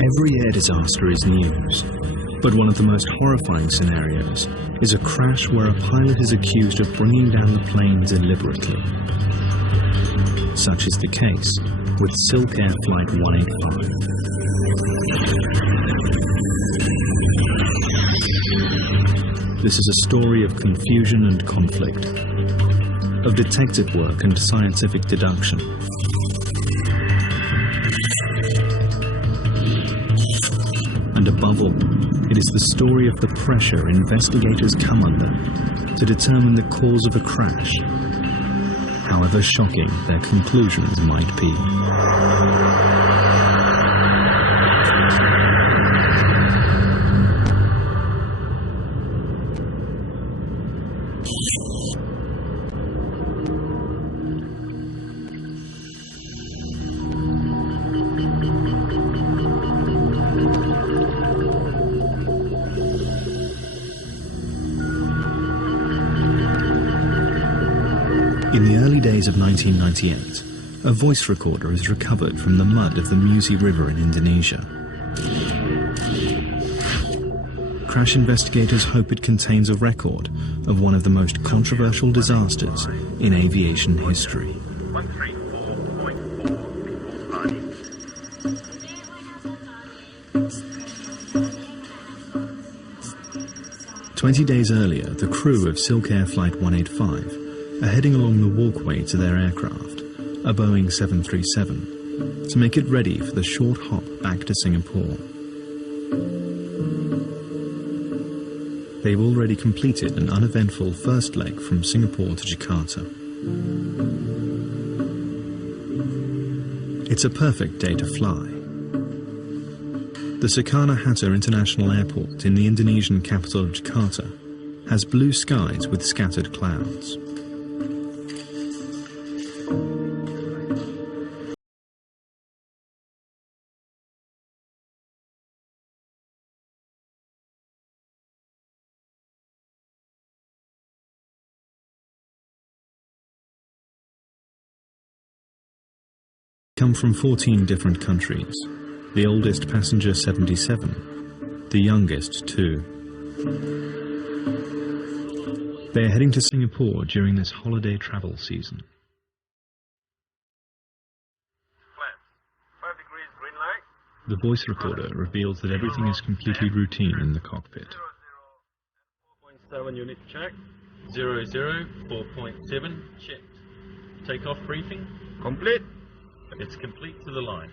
Every air disaster is news, but one of the most horrifying scenarios is a crash where a pilot is accused of bringing down the plane deliberately. Such is the case with SilkAir Flight 185. This is a story of confusion and conflict, of detective work and scientific deduction. And above all, it is the story of the pressure investigators come under to determine the cause of a crash, however shocking their conclusions might be. In the early days of 1998, a voice recorder is recovered from the mud of the Musi River in Indonesia. Crash investigators hope it contains a record of one of the most controversial disasters in aviation history. 20 days earlier, the crew of SilkAir Flight 185 are heading along the walkway to their aircraft, a Boeing 737, to make it ready for the short hop back to Singapore. They've already completed an uneventful first leg from Singapore to Jakarta. It's a perfect day to fly. The Soekarno-Hatta International Airport in the Indonesian capital of Jakarta has blue skies with scattered clouds. Come from 14 different countries, the oldest passenger 77, the youngest 2. They are heading to Singapore during this holiday travel season. Flat. 5 degrees, green light. The voice recorder reveals that everything is completely routine in the cockpit. 4.7 unit check. 4.7 checked. Takeoff briefing. Complete. It's complete to the line.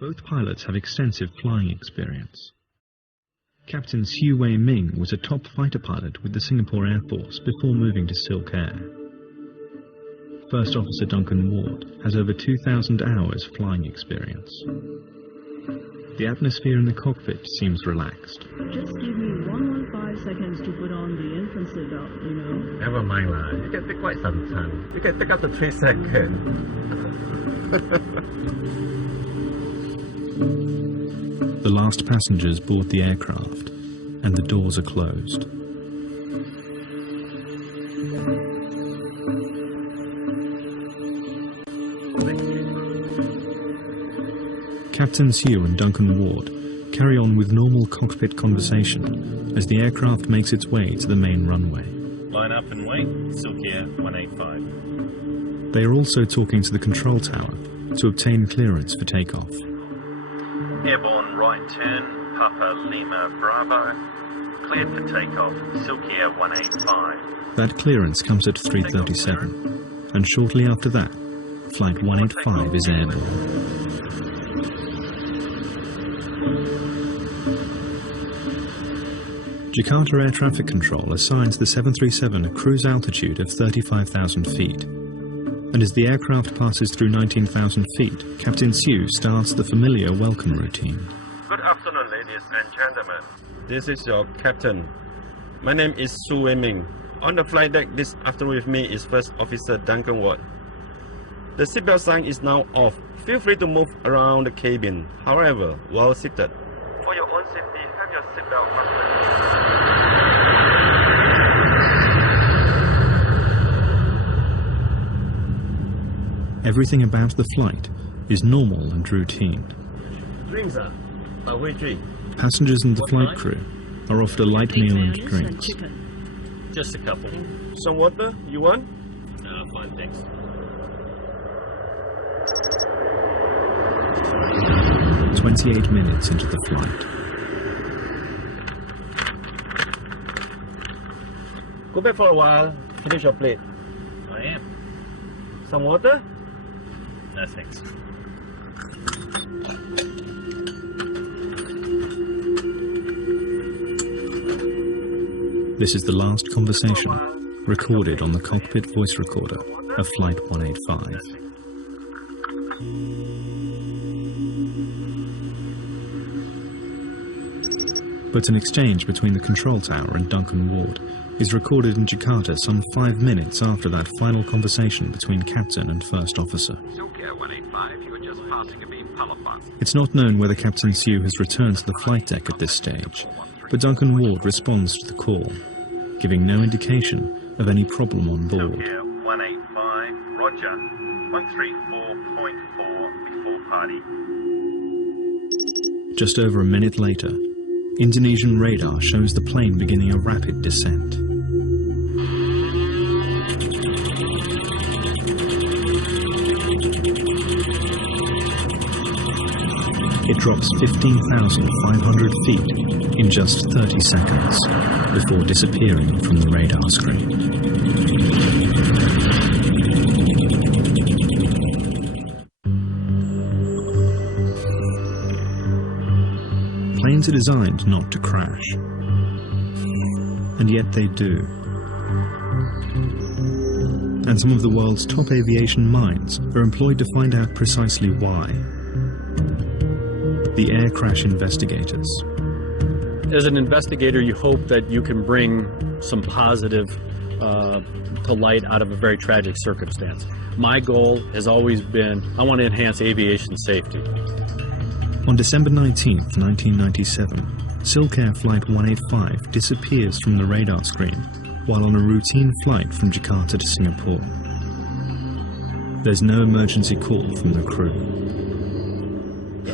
Both pilots have extensive flying experience. Captain Siu Wei Ming was a top fighter pilot with the Singapore Air Force before moving to SilkAir. First Officer Duncan Ward has over 2,000 hours flying experience. The atmosphere in the cockpit seems relaxed. Just give me 115 seconds to put on the infant seatbelt, you know. Never mind lah. You can take quite some time. You can take up to 3 seconds. The last passengers board the aircraft, and the doors are closed. Captain Siu and Duncan Ward carry on with normal cockpit conversation as the aircraft makes its way to the main runway. Line up and wait, SilkAir 185. They are also talking to the control tower to obtain clearance for takeoff. Airborne right turn, Papa Lima Bravo. Cleared for takeoff, SilkAir 185. That clearance comes at 3:37, and shortly after that, Flight 185 is airborne. Jakarta Air Traffic Control assigns the 737 a cruise altitude of 35,000 feet. And as the aircraft passes through 19,000 feet, Captain Siu starts the familiar welcome routine. Good afternoon, ladies and gentlemen. This is your captain. My name is Su Wei Ming. On the flight deck this afternoon with me is First Officer Duncan Ward. The seatbelt sign is now off. Feel free to move around the cabin, however, while seated. For your own safety, have your seatbelt fastened. Everything about the flight is normal and routine. Drinks, Passengers and the flight crew are offered a light meal and drinks. Just a couple. Some water? You want? No, fine, thanks. "28 minutes into the flight. Go back for a while. Finish your plate. I am. Some water? No, thanks. This is the last conversation recorded on the cockpit voice recorder of Flight 185. But an exchange between the control tower and Duncan Ward is recorded in Jakarta some 5 minutes after that final conversation between captain and first officer. SilkAir 185, you were just passing a beam power plant. It's not known whether Captain Siu has returned to the flight deck at this stage, but Duncan Ward responds to the call, giving no indication of any problem on board. SilkAir 185, roger. 134.4 before party. Just over a minute later, Indonesian radar shows the plane beginning a rapid descent. It drops 15,500 feet in just 30 seconds before disappearing from the radar screen. Planes are designed not to crash, and yet they do. And some of the world's top aviation minds are employed to find out precisely why. The air crash investigators. As an investigator, you hope that you can bring some positive to light out of a very tragic circumstance. My goal has always been, I want to enhance aviation safety. On December 19, 1997, SilkAir Flight 185 disappears from the radar screen while on a routine flight from Jakarta to Singapore. There's no emergency call from the crew.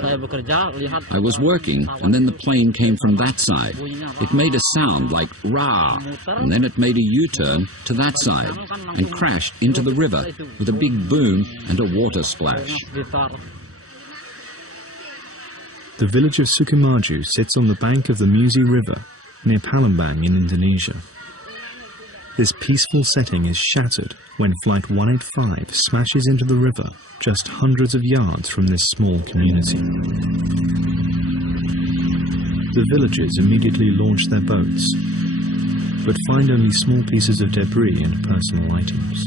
I was working, and then the plane came from that side. It made a sound like rah, and then it made a U-turn to that side and crashed into the river with a big boom and a water splash. The village of Sukamaju sits on the bank of the Musi River near Palembang in Indonesia. This peaceful setting is shattered when Flight 185 smashes into the river just hundreds of yards from this small community. The villagers immediately launch their boats, but find only small pieces of debris and personal items.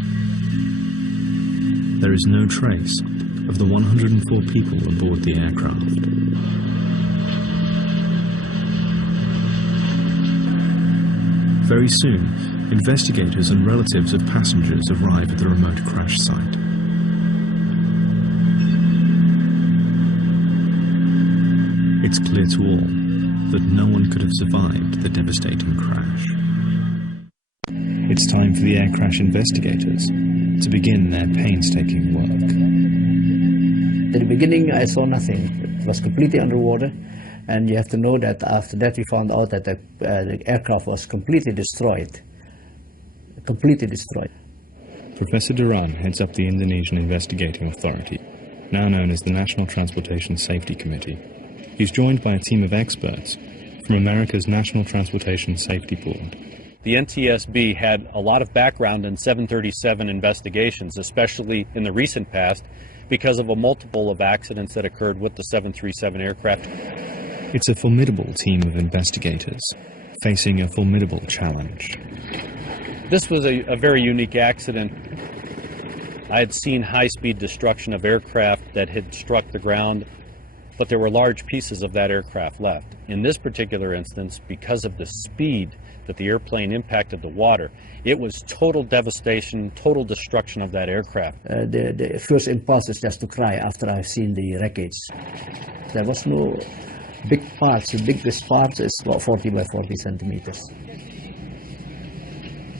There is no trace of the 104 people aboard the aircraft. Very soon, investigators and relatives of passengers arrive at the remote crash site. It's clear to all that no one could have survived the devastating crash. It's time for the air crash investigators to begin their painstaking work. At the beginning, I saw nothing. It was completely underwater. And you have to know that after that we found out that the aircraft was completely destroyed. Completely destroyed. Professor Duran heads up the Indonesian Investigating Authority, now known as the National Transportation Safety Committee. He's joined by a team of experts from America's National Transportation Safety Board. The NTSB had a lot of background in 737 investigations, especially in the recent past, because of a multiple of accidents that occurred with the 737 aircraft. It's a formidable team of investigators facing a formidable challenge. This was a very unique accident. I had seen high-speed destruction of aircraft that had struck the ground, but there were large pieces of that aircraft left. In this particular instance, because of the speed that the airplane impacted the water, it was total devastation, total destruction of that aircraft. The first impulse is just to cry after I've seen the wreckage. There was no big parts. The biggest part is about 40 by 40 centimeters.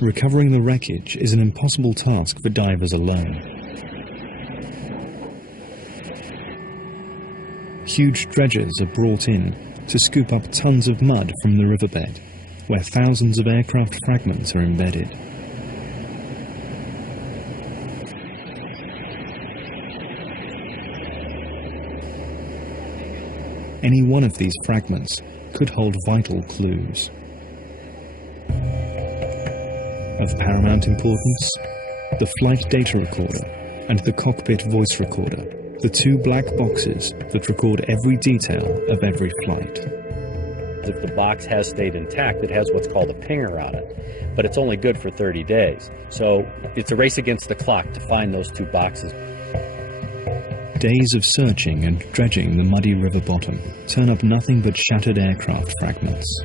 Recovering the wreckage is an impossible task for divers alone. Huge dredgers are brought in to scoop up tons of mud from the riverbed, where thousands of aircraft fragments are embedded. Any one of these fragments could hold vital clues. Of paramount importance, the flight data recorder and the cockpit voice recorder, the two black boxes that record every detail of every flight. If the box has stayed intact, it has what's called a pinger on it, but it's only good for 30 days. So it's a race against the clock to find those two boxes. Days of searching and dredging the muddy river bottom turn up nothing but shattered aircraft fragments.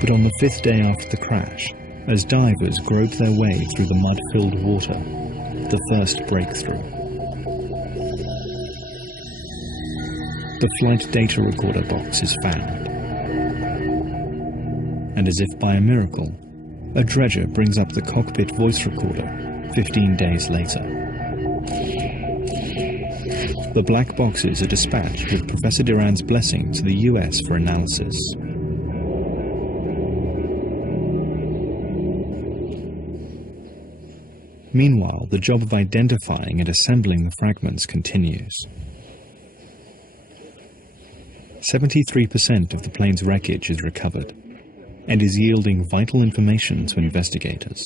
But on the 5th day after the crash, as divers grope their way through the mud-filled water, the first breakthrough. The flight data recorder box is found. And as if by a miracle, a dredger brings up the cockpit voice recorder 15 days later. The black boxes are dispatched with Professor Duran's blessing to the US for analysis. Meanwhile, the job of identifying and assembling the fragments continues. 73% of the plane's wreckage is recovered and is yielding vital information to investigators.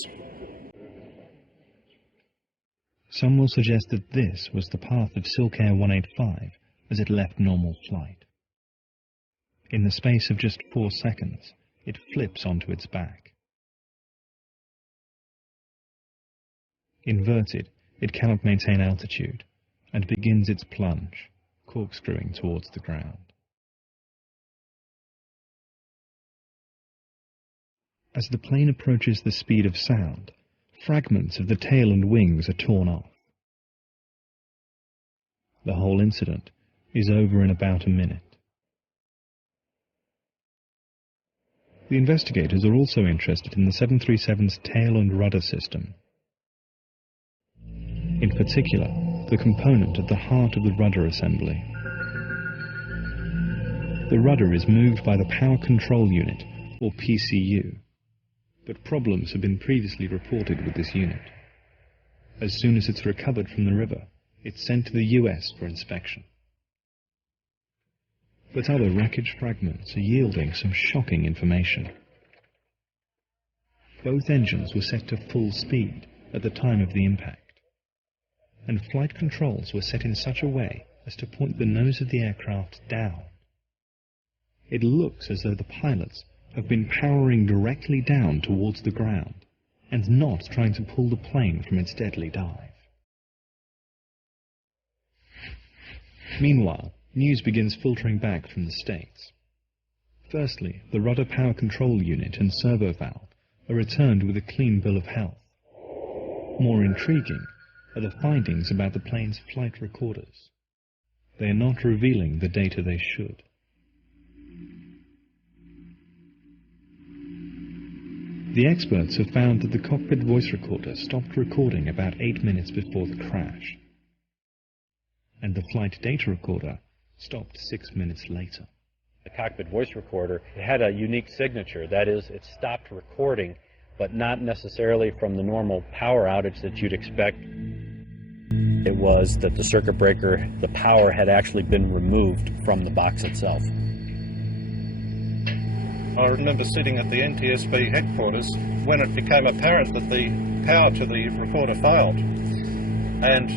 Some will suggest that this was the path of SilkAir 185 as it left normal flight. In the space of just 4 seconds, it flips onto its back. Inverted, it cannot maintain altitude and begins its plunge, corkscrewing towards the ground. As the plane approaches the speed of sound, fragments of the tail and wings are torn off. The whole incident is over in about a minute. The investigators are also interested in the 737's tail and rudder system. In particular, the component at the heart of the rudder assembly. The rudder is moved by the Power Control Unit, or PCU, but problems have been previously reported with this unit. As soon as it's recovered from the river, it's sent to the US for inspection. But other wreckage fragments are yielding some shocking information. Both engines were set to full speed at the time of the impact, and flight controls were set in such a way as to point the nose of the aircraft down. It looks as though the pilots have been powering directly down towards the ground and not trying to pull the plane from its deadly dive. Meanwhile, news begins filtering back from the States. Firstly, the rudder power control unit and servo valve are returned with a clean bill of health. More intriguing are the findings about the plane's flight recorders. They are not revealing the data they should. The experts have found that the cockpit voice recorder stopped recording about 8 minutes before the crash, and the flight data recorder stopped 6 minutes later. The cockpit voice recorder, it had a unique signature. That is, it stopped recording, but not necessarily from the normal power outage that you'd expect. It was that the circuit breaker, the power had actually been removed from the box itself. I remember sitting at the NTSB headquarters when it became apparent that the power to the recorder failed. And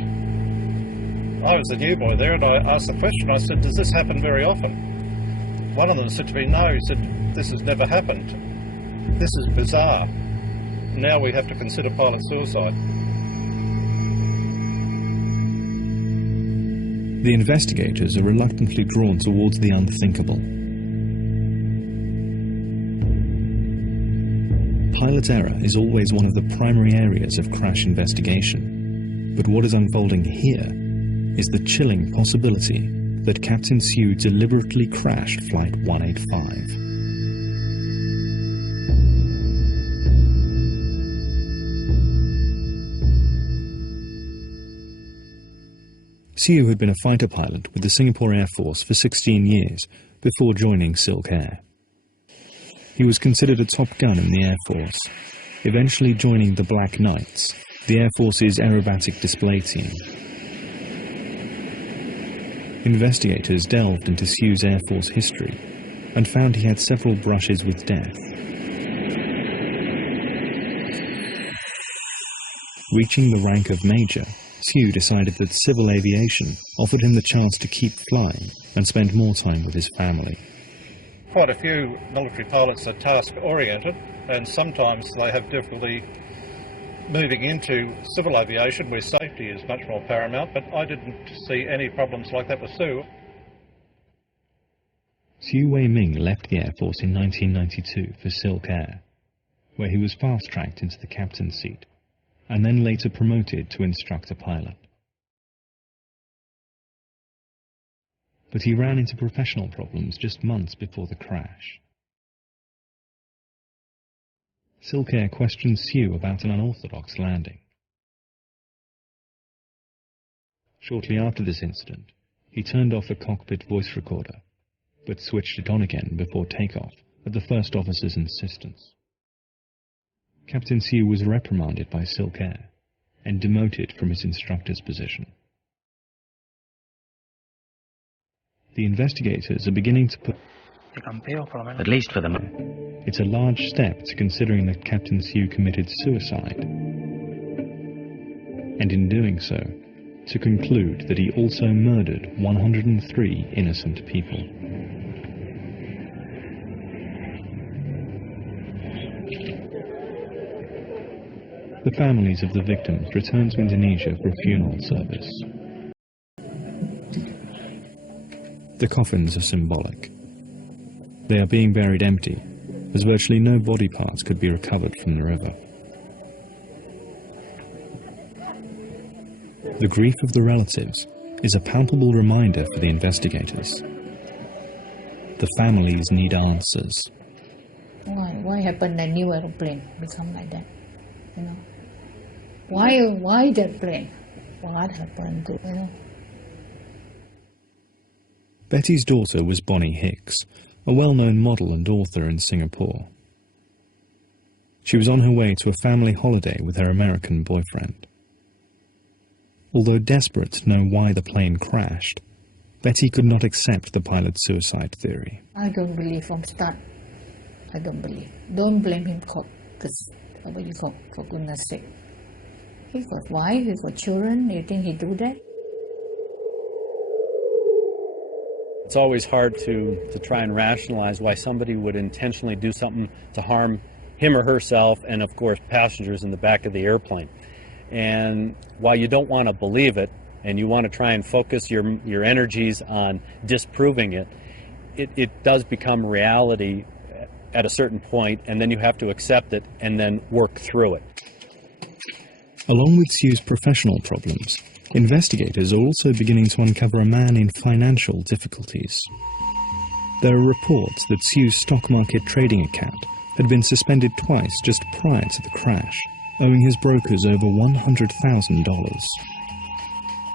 I was the new boy there, and I asked the question. I said, does this happen very often? One of them said to me, no. He said, this has never happened. This is bizarre. Now we have to consider pilot suicide. The investigators are reluctantly drawn towards the unthinkable. Pilot error is always one of the primary areas of crash investigation, but what is unfolding here is the chilling possibility that Captain Sue deliberately crashed Flight 185. Siu had been a fighter pilot with the Singapore Air Force for 16 years before joining SilkAir. He was considered a top gun in the Air Force, eventually joining the Black Knights, the Air Force's aerobatic display team. Investigators delved into Siu's Air Force history and found he had several brushes with death. Reaching the rank of Major, Siu decided that civil aviation offered him the chance to keep flying and spend more time with his family. Quite a few military pilots are task-oriented, and sometimes they have difficulty moving into civil aviation where safety is much more paramount, but I didn't see any problems like that with Siu. Siu Wei-ming left the Air Force in 1992 for SilkAir, where he was fast-tracked into the captain's seat, and then later promoted to instructor pilot. But he ran into professional problems just months before the crash. SilkAir questioned Siu about an unorthodox landing. Shortly after this incident, he turned off the cockpit voice recorder, but switched it on again before takeoff at the first officer's insistence. Captain Siu was reprimanded by SilkAir and demoted from his instructor's position. The investigators are beginning to put... At least for the moment. It's a large step to considering that Captain Siu committed suicide, and in doing so, to conclude that he also murdered 103 innocent people. The families of the victims return to Indonesia for a funeral service. The coffins are symbolic. They are being buried empty, as virtually no body parts could be recovered from the river. The grief of the relatives is a palpable reminder for the investigators. The families need answers. Why happened a new aeroplane become like that? You know, why that plane? What happened to, you know? Betty's daughter was Bonnie Hicks, a well-known model and author in Singapore. She was on her way to a family holiday with her American boyfriend. Although desperate to know why the plane crashed, Betty could not accept the pilot's suicide theory. I don't believe from start. I don't believe. Don't blame him for goodness sake. He got wife, he got children, you think he do that? It's always hard to try and rationalize why somebody would intentionally do something to harm him or herself and, of course, passengers in the back of the airplane. And while you don't want to believe it and you want to try and focus your energies on disproving it, it does become reality at a certain point, and then you have to accept it and then work through it. Along with Siu's professional problems, investigators are also beginning to uncover a man in financial difficulties. There are reports that Siu's stock market trading account had been suspended twice just prior to the crash, owing his brokers over $100,000.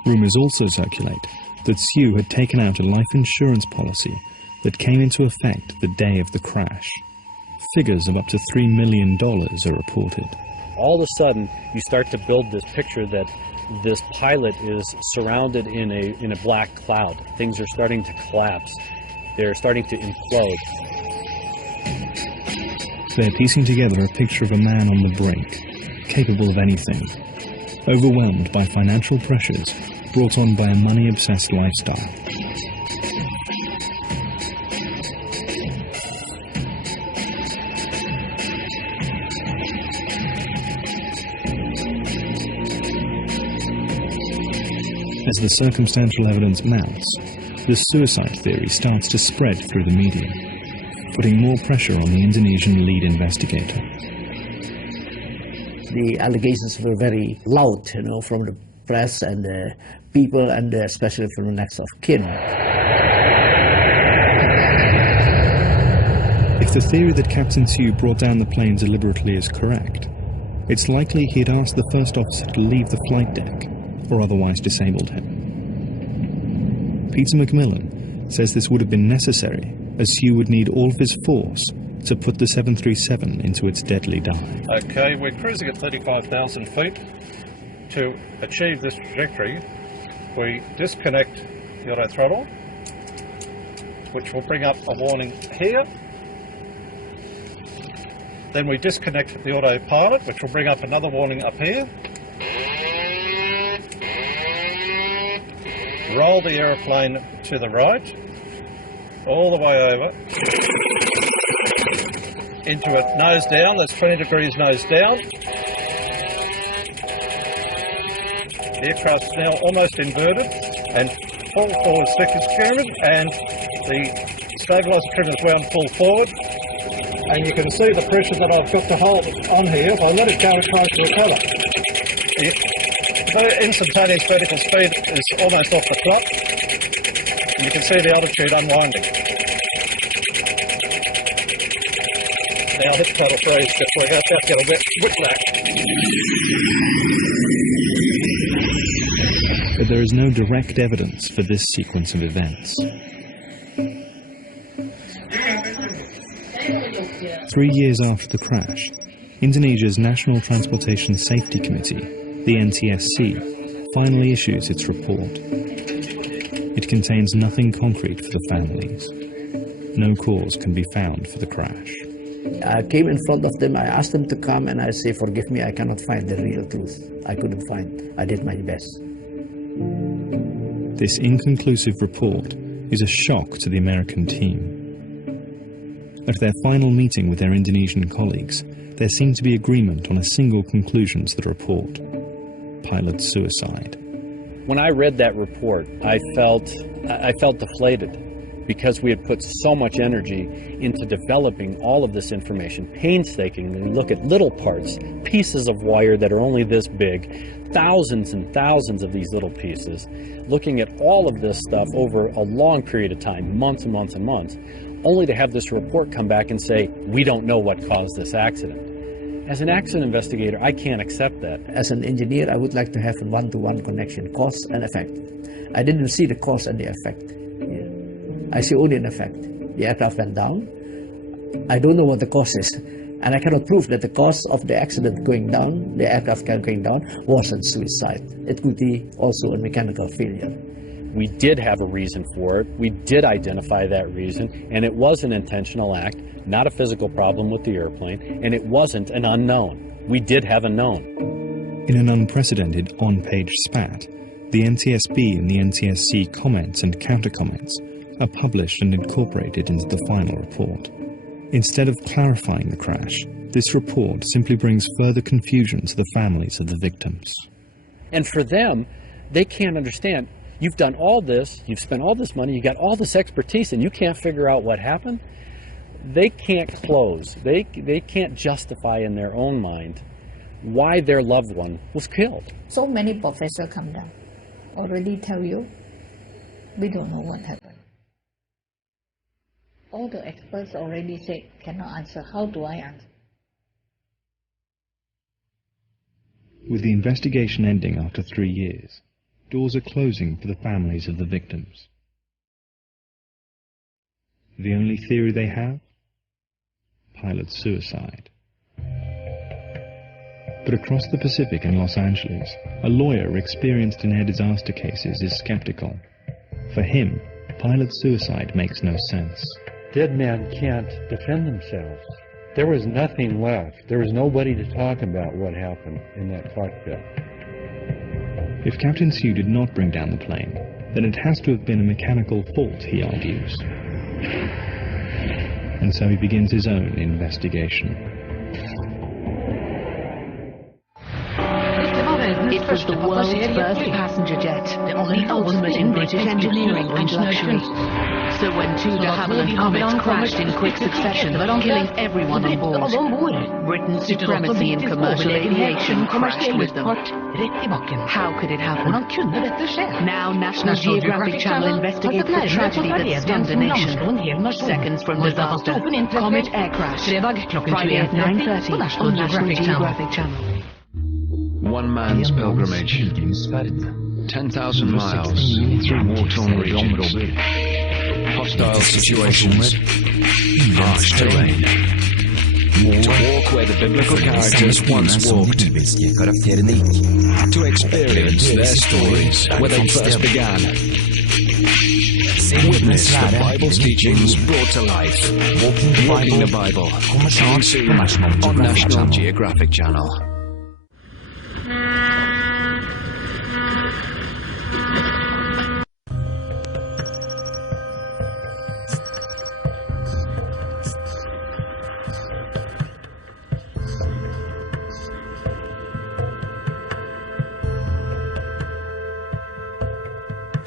Rumours also circulate that Siu had taken out a life insurance policy that came into effect the day of the crash. Figures of up to $3 million are reported. All of a sudden, you start to build this picture that this pilot is surrounded in a black cloud. Things are starting to collapse. They're starting to implode. They're piecing together a picture of a man on the brink, capable of anything, overwhelmed by financial pressures brought on by a money-obsessed lifestyle. As the circumstantial evidence mounts, the suicide theory starts to spread through the media, putting more pressure on the Indonesian lead investigator. The allegations were very loud, you know, from the press and the people, and especially from the next of kin. If the theory that Captain Siu brought down the plane deliberately is correct, it's likely he had asked the first officer to leave the flight deck, or otherwise disabled him. Peter McMillan says this would have been necessary, as Hugh would need all of his force to put the 737 into its deadly dive. Okay, we're cruising at 35,000 feet. To achieve this trajectory, we disconnect the auto throttle, which will bring up a warning here. Then we disconnect the autopilot, which will bring up another warning up here. Roll the aeroplane to the right, all the way over, into a nose down. That's 20 degrees nose down. The aircraft's now almost inverted, and full forward stick is tuned, and the stabiliser trim is wound full forward. And you can see the pressure that I've got to hold on here. If I let it go, it tries to recover. The instantaneous vertical speed is almost off the clock, and you can see the altitude unwinding. Now hit throttle freeze just so we have to get a bit whiplash. But there is no direct evidence for this sequence of events. 3 years after the crash, Indonesia's National Transportation Safety Committee, the NTSC, finally issues its report. It contains nothing concrete for the families. No cause can be found for the crash. I came in front of them, I asked them to come, and I say, forgive me, I cannot find the real truth. I couldn't find. I did my best. This inconclusive report is a shock to the American team. At their final meeting with their Indonesian colleagues, there seemed to be agreement on a single conclusion to the report: pilot suicide. When I read that report, I felt deflated, because we had put so much energy into developing all of this information painstakingly. We look at little parts, pieces of wire that are only this big, thousands and thousands of these little pieces, looking at all of this stuff over a long period of time, months and months and months, only to have this report come back and say, we don't know what caused this accident. As an accident investigator, I can't accept that. As an engineer, I would like to have a one-to-one connection, cause and effect. I didn't see the cause and the effect. I see only an effect. The aircraft went down. I don't know what the cause is. And I cannot prove that the cause of the accident going down, the aircraft going down, wasn't suicide. It could be also a mechanical failure. We did have a reason for it. We did identify that reason, and it was an intentional act, not a physical problem with the airplane, and it wasn't an unknown. We did have a known. In an unprecedented on-page spat, the NTSB and the NTSC comments and counter-comments are published and incorporated into the final report. Instead of clarifying the crash, this report simply brings further confusion to the families of the victims. And for them, they can't understand. You've done all this, you've spent all this money, you got all this expertise, and you can't figure out what happened? They can't close. They can't justify in their own mind why their loved one was killed. So many professors come down, already tell you, we don't know what happened. All the experts already said, cannot answer. How do I answer? With the investigation ending after 3 years, doors are closing for the families of the victims. The only theory they have? Pilot suicide. But across the Pacific in Los Angeles, a lawyer experienced in air disaster cases is skeptical. For him, pilot suicide makes no sense. Dead men can't defend themselves. There was nothing left. There was nobody to talk about what happened in that cockpit. If Captain Hsu did not bring down the plane, then it has to have been a mechanical fault, he argues. And so he begins his own investigation. It was the world's first passenger jet, the ultimate in British engineering and luxury. So when two de Havilland Comets crashed in quick succession, killing everyone on board, Britain's supremacy in commercial aviation crashed with them. How could it happen? Now National Geographic Channel investigates the tragedy that stunned the nation. Seconds from disaster, Comet air crash, Friday at 9:30 on National Geographic Channel. One man's pilgrimage, 10,000 miles through water war-torn regions, hostile situations, harsh terrain. To walk where the biblical characters once walked, to experience their stories where they first began. Witness the Bible's teachings brought to life. Walking the Bible, coming soon on National Geographic Channel.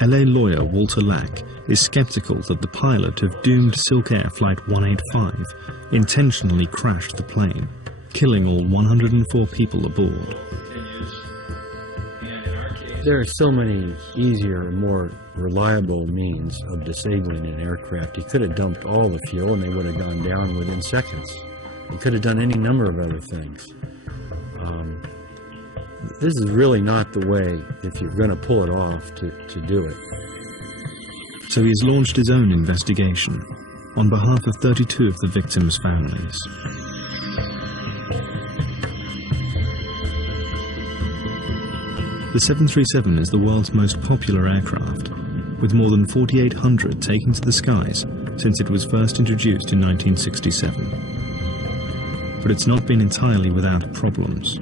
LA lawyer Walter Lack is skeptical that the pilot of doomed SilkAir Flight 185 intentionally crashed the plane, killing all 104 people aboard. There are so many easier and more reliable means of disabling an aircraft. He could have dumped all the fuel and they would have gone down within seconds. He could have done any number of other things. This is really not the way, if you're going to pull it off, to do it. So he's launched his own investigation on behalf of 32 of the victims' families. The 737 is the world's most popular aircraft, with more than 4,800 taken to the skies since it was first introduced in 1967. But it's not been entirely without problems.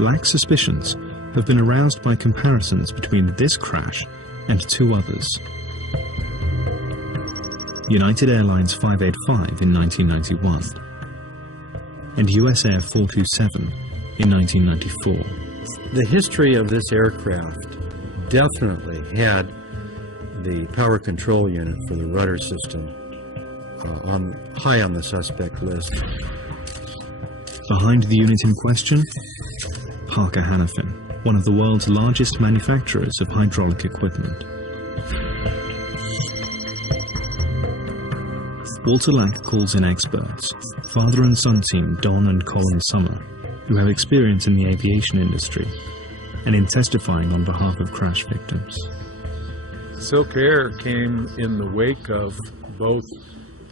Lack's suspicions have been aroused by comparisons between this crash and two others. United Airlines 585 in 1991 and US Air 427 in 1994. The history of this aircraft definitely had the power control unit for the rudder system high on the suspect list. Behind the unit in question, Parker Hannifin, one of the world's largest manufacturers of hydraulic equipment. Walter Lack calls in experts, father and son team Don and Colin Summer, who have experience in the aviation industry, and in testifying on behalf of crash victims. SilkAir came in the wake of both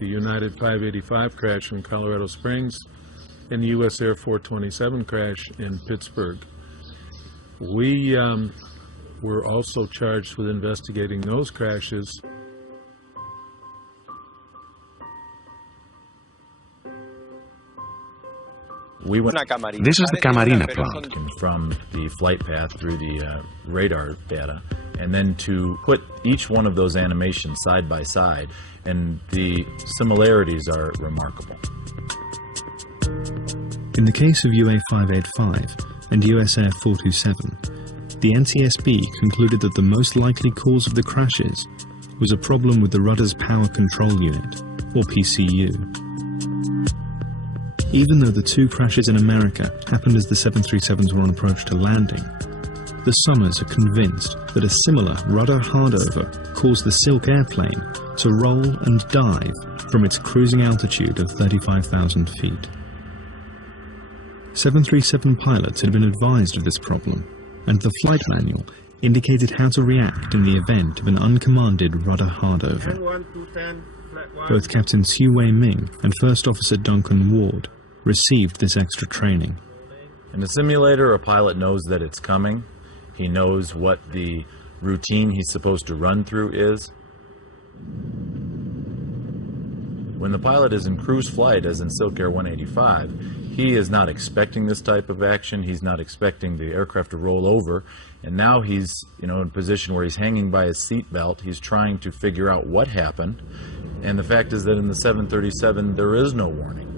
the United 585 crash in Colorado Springs and the US Air 427 crash in Pittsburgh. We were also charged with investigating those crashes. This is the Camarina plant. From the flight path through the radar data, and then to put each one of those animations side by side, and the similarities are remarkable. In the case of UA 585 and US Air 427, the NTSB concluded that the most likely cause of the crashes was a problem with the rudder's power control unit, or PCU. Even though the two crashes in America happened as the 737s were on approach to landing, the Summers are convinced that a similar rudder hardover caused the SilkAir plane to roll and dive from its cruising altitude of 35,000 feet. 737 pilots had been advised of this problem, and the flight manual indicated how to react in the event of an uncommanded rudder hardover. Both Captain Xu Ming and First Officer Duncan Ward received this extra training. In a simulator, a pilot knows that it's coming. He knows what the routine he's supposed to run through is. When the pilot is in cruise flight, as in SilkAir 185, he is not expecting this type of action. He's not expecting the aircraft to roll over. And now he's, in a position where he's hanging by his seat belt. He's trying to figure out what happened. And the fact is that in the 737, there is no warning.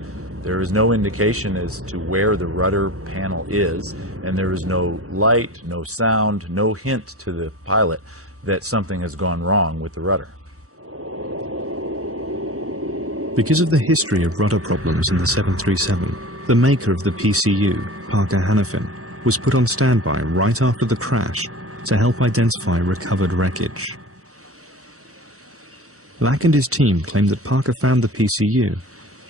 There is no indication as to where the rudder panel is, and there is no light, no sound, no hint to the pilot that something has gone wrong with the rudder. Because of the history of rudder problems in the 737, the maker of the PCU, Parker Hannifin, was put on standby right after the crash to help identify recovered wreckage. Lack and his team claimed that Parker found the PCU,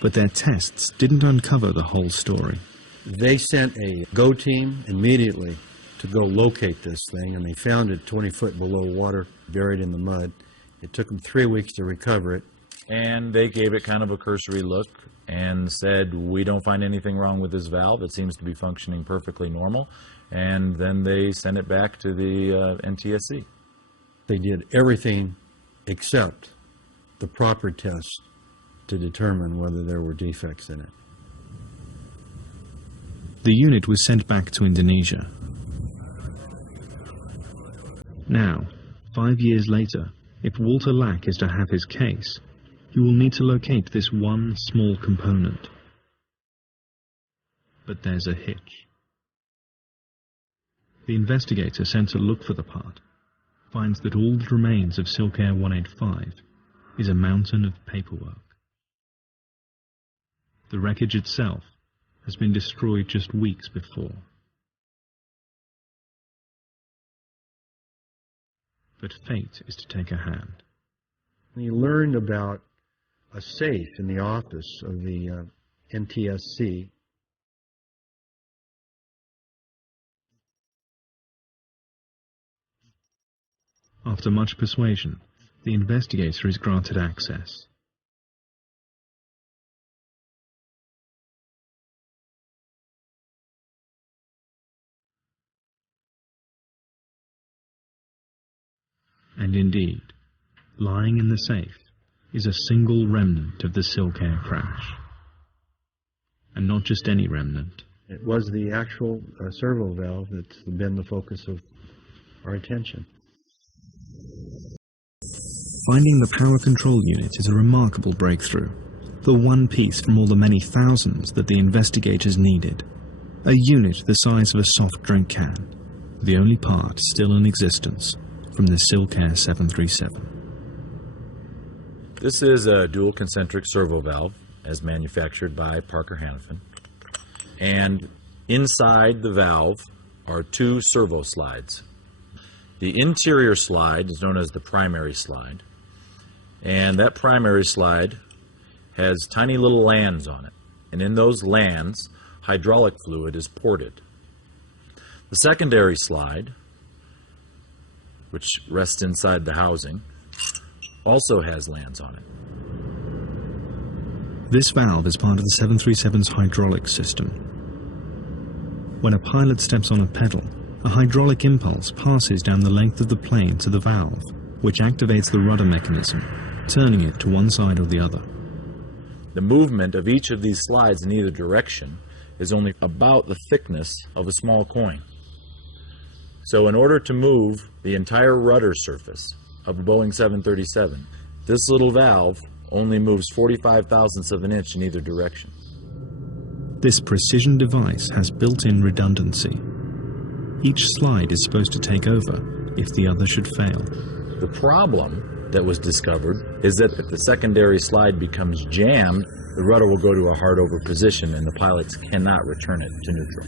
but their tests didn't uncover the whole story. They sent a GO team immediately to to go locate this thing, and they found it 20 foot below water, buried in the mud. It took them 3 weeks to recover it. And they gave it kind of a cursory look and said, we don't find anything wrong with this valve. It seems to be functioning perfectly normal. And then they sent it back to the NTSC. They did everything except the proper test to determine whether there were defects in it. The unit was sent back to Indonesia. Now, 5 years later, if Walter Lack is to have his case, he will need to locate this one small component. But there's a hitch. The investigator sent to look for the part finds that all that remains of SilkAir 185 is a mountain of paperwork. The wreckage itself has been destroyed just weeks before. But fate is to take a hand. He learned about a safe in the office of the NTSC. After much persuasion, the investigator is granted access. And indeed, lying in the safe is a single remnant of the SilkAir crash. And not just any remnant. It was the actual servo valve that's been the focus of our attention. Finding the power control unit is a remarkable breakthrough, the one piece from all the many thousands that the investigators needed. A unit the size of a soft drink can, the only part still in existence from the SilkAir 737. This is a dual concentric servo valve, as manufactured by Parker Hannifin. And inside the valve are two servo slides. The interior slide is known as the primary slide. And that primary slide has tiny little lands on it. And in those lands, hydraulic fluid is ported. The secondary slide, which rests inside the housing, also has lands on it. This valve is part of the 737's hydraulic system. When a pilot steps on a pedal, a hydraulic impulse passes down the length of the plane to the valve, which activates the rudder mechanism, turning it to one side or the other. The movement of each of these slides in either direction is only about the thickness of a small coin. So in order to move the entire rudder surface of a Boeing 737, this little valve only moves 45 thousandths of an inch in either direction. This precision device has built-in redundancy. Each slide is supposed to take over if the other should fail. The problem that was discovered is that if the secondary slide becomes jammed, the rudder will go to a hard over position and the pilots cannot return it to neutral.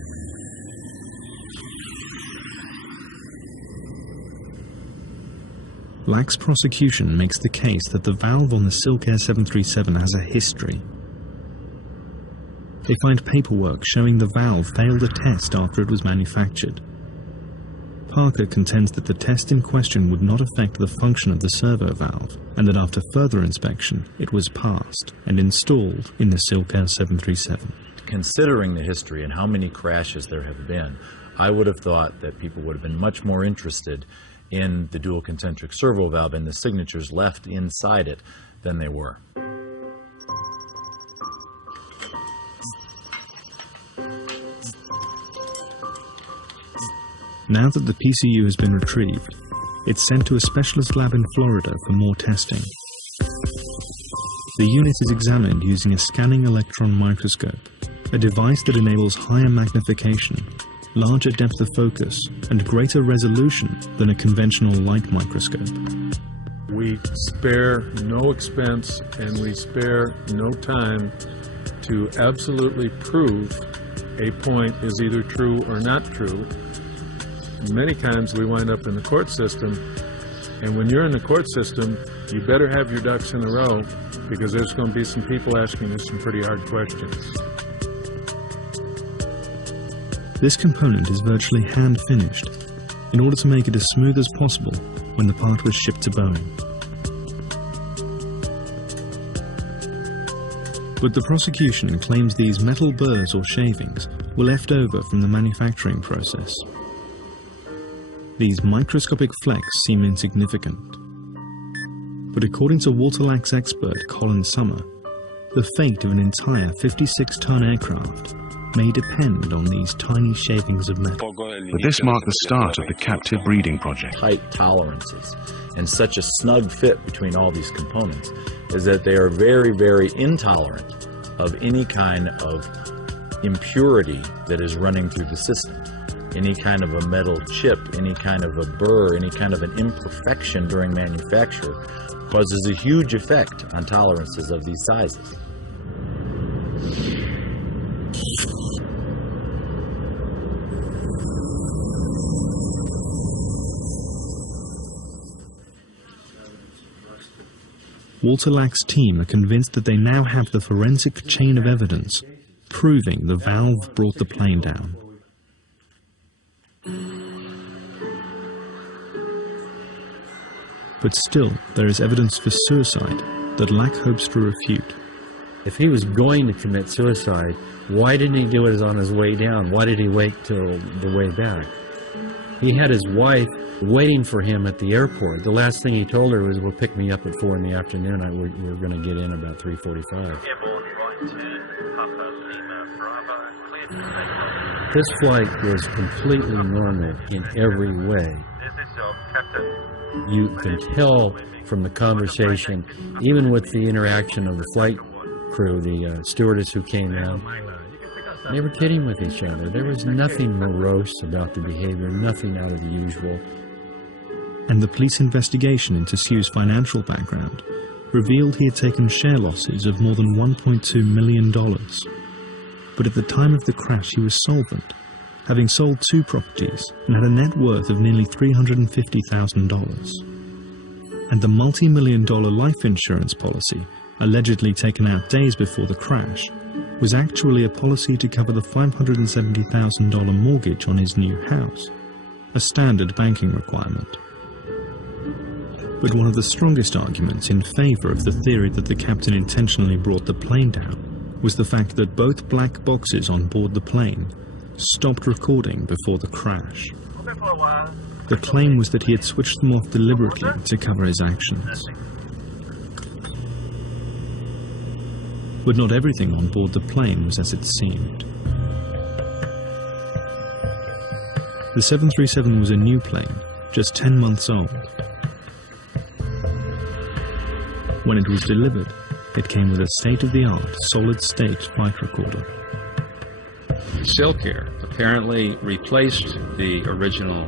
Lack's prosecution makes the case that the valve on the SilkAir 737 has a history. They find paperwork showing the valve failed a test after it was manufactured. Parker contends that the test in question would not affect the function of the servo valve, and that after further inspection, it was passed and installed in the SilkAir 737. Considering the history and how many crashes there have been, I would have thought that people would have been much more interested in the dual concentric servo valve and the signatures left inside it than they were. Now that the PCU has been retrieved, it's sent to a specialist lab in Florida for more testing. The unit is examined using a scanning electron microscope, a device that enables higher magnification, larger depth of focus, and greater resolution than a conventional light microscope. We spare no expense and we spare no time to absolutely prove a point is either true or not true. Many times we wind up in the court system, and when you're in the court system, you better have your ducks in a row, because there's going to be some people asking you some pretty hard questions. This component is virtually hand-finished in order to make it as smooth as possible when the part was shipped to Boeing. But the prosecution claims these metal burrs or shavings were left over from the manufacturing process. These microscopic flecks seem insignificant. But according to Walter Lack's expert Colin Summer, the fate of an entire 56-ton aircraft may depend on these tiny shavings of metal. But this marked the start of the captive breeding project. Tight tolerances and such a snug fit between all these components is that they are very, very intolerant of any kind of impurity that is running through the system. Any kind of a metal chip, any kind of a burr, any kind of an imperfection during manufacture causes a huge effect on tolerances of these sizes. Walter Lack's team are convinced that they now have the forensic chain of evidence proving the valve brought the plane down. But still, there is evidence for suicide that Lack hopes to refute. If he was going to commit suicide, why didn't he do it on his way down? Why did he wait till the way back? He had his wife waiting for him at the airport. The last thing he told her was, "Well, pick me up at 4 in the afternoon. We're going to get in about 3:45. This flight was completely normal in every way. You can tell from the conversation, even with the interaction of the flight crew, the stewardess who came out, they were kidding with each other. There was nothing morose about the behavior, nothing out of the usual. And the police investigation into Siu's financial background revealed he had taken share losses of more than $1.2 million. But at the time of the crash he was solvent, having sold 2 properties and had a net worth of nearly $350,000. And the multi-million-dollar life insurance policy, allegedly taken out days before the crash, was actually a policy to cover the $570,000 mortgage on his new house, a standard banking requirement. But one of the strongest arguments in favor of the theory that the captain intentionally brought the plane down was the fact that both black boxes on board the plane stopped recording before the crash. The claim was that he had switched them off deliberately to cover his actions. But not everything on board the plane was as it seemed. The 737 was a new plane, just 10 months old. When it was delivered, it came with a state-of-the-art solid-state flight recorder. SilkAir apparently replaced the original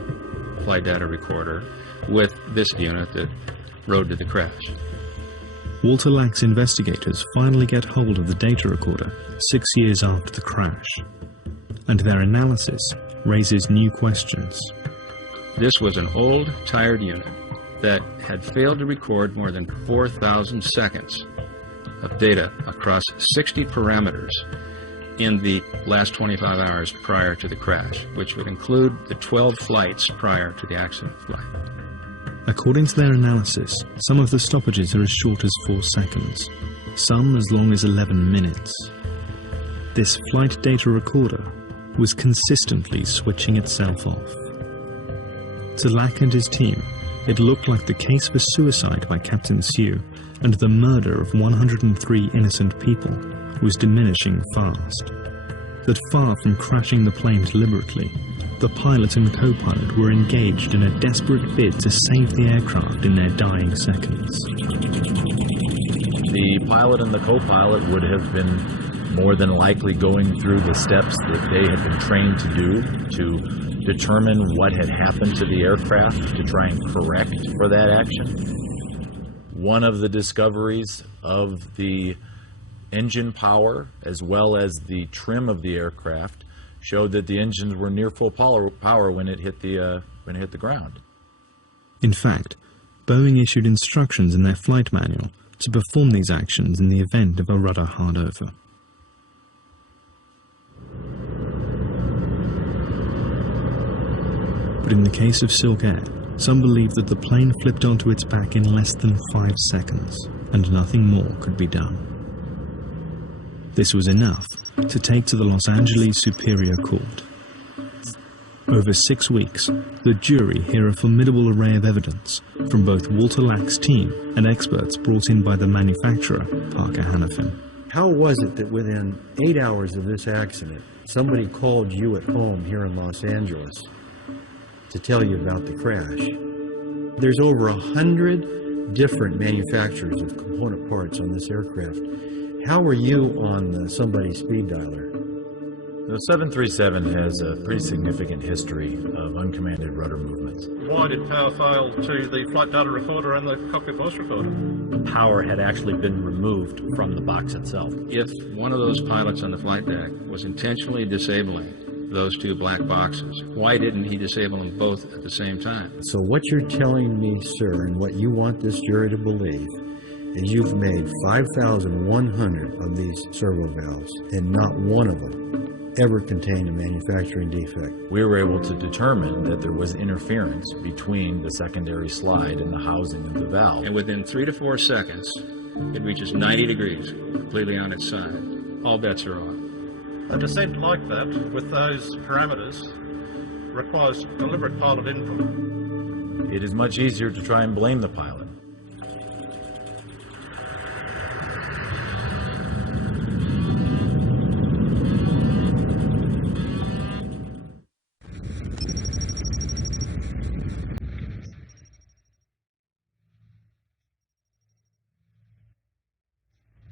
flight data recorder with this unit that rode to the crash. Walter Lack's investigators finally get hold of the data recorder 6 years after the crash, and their analysis raises new questions. This was an old, tired unit that had failed to record more than 4,000 seconds of data across 60 parameters in the last 25 hours prior to the crash, which would include the 12 flights prior to the accident flight. According to their analysis, some of the stoppages are as short as 4 seconds, some as long as 11 minutes. This flight data recorder was consistently switching itself off. To Lack and his team, it looked like the case for suicide by Captain Siu and the murder of 103 innocent people was diminishing fast. That far from crashing the plane deliberately, the pilot and co-pilot were engaged in a desperate bid to save the aircraft in their dying seconds. The pilot and the co-pilot would have been more than likely going through the steps that they had been trained to do to determine what had happened to the aircraft to try and correct for that action. One of the discoveries of the engine power as well as the trim of the aircraft showed that the engines were near full power when it hit the ground. In fact, Boeing issued instructions in their flight manual to perform these actions in the event of a rudder hardover. But in the case of SilkAir, some believe that the plane flipped onto its back in less than 5 seconds, and nothing more could be done. This was enough to take to the Los Angeles Superior Court. Over 6 weeks, the jury hear a formidable array of evidence from both Walter Lack's team and experts brought in by the manufacturer, Parker Hannifin. How was it that within 8 hours of this accident, somebody called you at home here in Los Angeles to tell you about the crash? There's over 100 different manufacturers of component parts on this aircraft. How were you on somebody's speed dialer? The 737 has a pretty significant history of uncommanded rudder movements. Why did power fail to the flight data recorder and the cockpit voice recorder? The power had actually been removed from the box itself. If one of those pilots on the flight deck was intentionally disabling those two black boxes, why didn't he disable them both at the same time? So what you're telling me, sir, and what you want this jury to believe, is you've made 5,100 of these servo valves, and not one of them ever contained a manufacturing defect. We were able to determine that there was interference between the secondary slide and the housing of the valve. And within 3 to 4 seconds, it reaches 90 degrees, completely on its side. All bets are off. A descent like that, with those parameters, requires deliberate pilot input. It is much easier to try and blame the pilot.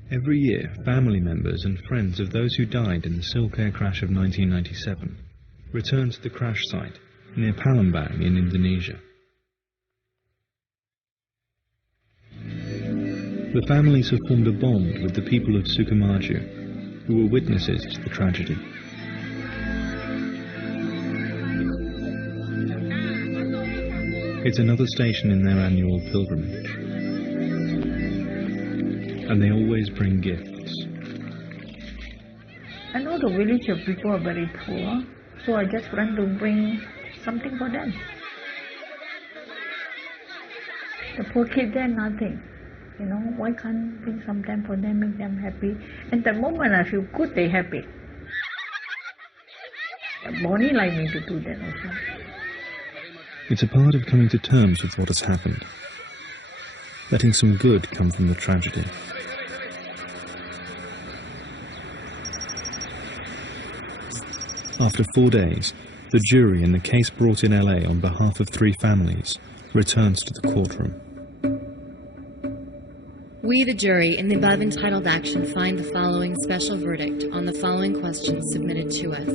Every year, family members and friends of those who died in the SilkAir crash of 1997 return to the crash site near Palembang in Indonesia. The families have formed a bond with the people of Sukamaju, who were witnesses to the tragedy. It's another station in their annual pilgrimage. And they always bring gifts. I know the village people are very poor, so I just want to bring something for them. The poor kids, they're nothing. You know, why can't bring something for them, make them happy? And the moment I feel good, they're happy. Bonnie like me to do that also. It's a part of coming to terms with what has happened, letting some good come from the tragedy. After 4 days, the jury in the case brought in LA on behalf of 3 families returns to the courtroom. We, the jury, in the above entitled action, find the following special verdict on the following questions submitted to us.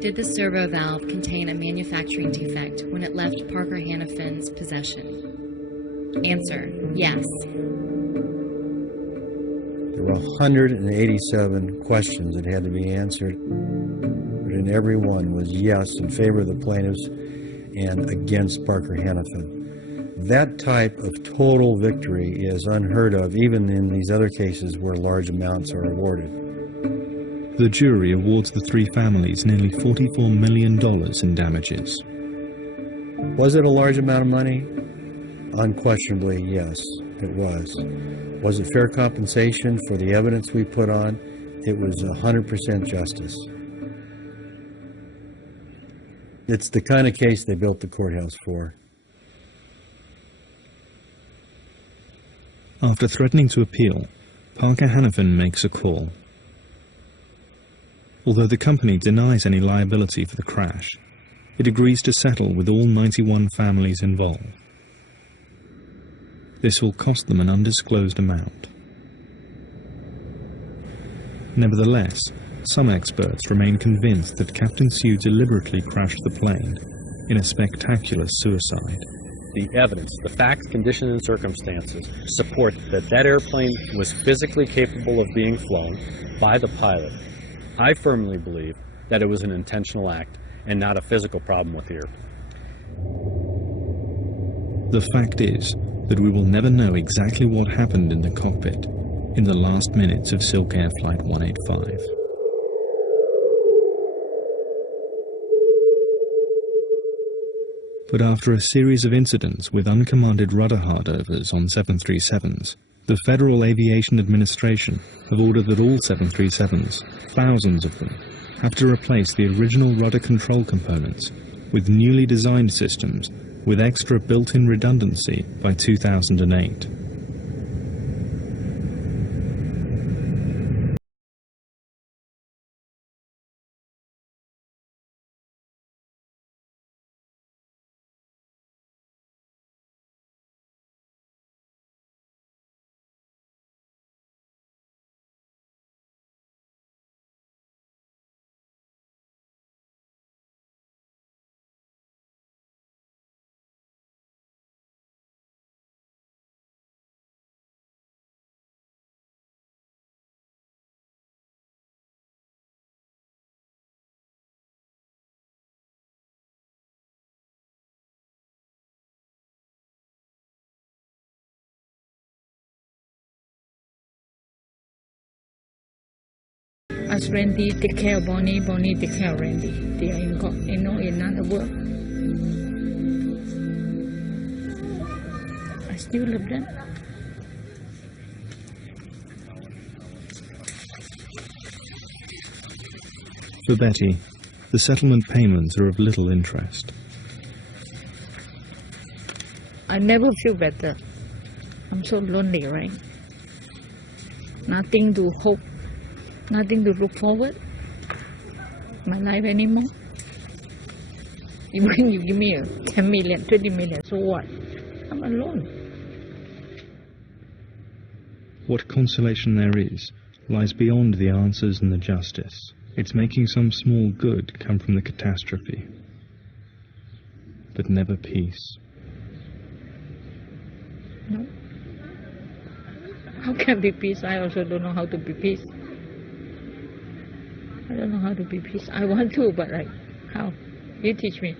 Did the servo valve contain a manufacturing defect when it left Parker Hannifin's possession? Answer, yes. There were 187 questions that had to be answered, but in every one was yes in favor of the plaintiffs and against Parker Hannifin. That type of total victory is unheard of, even in these other cases where large amounts are awarded. The jury awards the 3 families nearly $44 million in damages. Was it a large amount of money? Unquestionably, yes, it was. Was it fair compensation for the evidence we put on? It was 100% justice. It's the kind of case they built the courthouse for. After threatening to appeal, Parker Hannifin makes a call. Although the company denies any liability for the crash, it agrees to settle with all 91 families involved. This will cost them an undisclosed amount. Nevertheless, some experts remain convinced that Captain Sue deliberately crashed the plane in a spectacular suicide. The evidence, the facts, conditions, and circumstances support that that airplane was physically capable of being flown by the pilot. I firmly believe that it was an intentional act and not a physical problem with the airplane. The fact is that we will never know exactly what happened in the cockpit in the last minutes of SilkAir Flight 185. But after a series of incidents with uncommanded rudder hardovers on 737s, the Federal Aviation Administration have ordered that all 737s, thousands of them, have to replace the original rudder control components with newly designed systems with extra built-in redundancy by 2008. As Randy take care of Bonnie, Bonnie take care of Randy. They are in another world. I still love them. For Betty, the settlement payments are of little interest. I never feel better. I'm so lonely, right? Nothing to hope, nothing to look forward. My life anymore. Even you give me 10 million, 20 million, so what? I'm alone. What consolation there is lies beyond the answers and the justice. It's making some small good come from the catastrophe, but never peace. No. How can be peace? I also don't know how to be peace. I don't know how to be peace. I want to, but like, how? You teach me.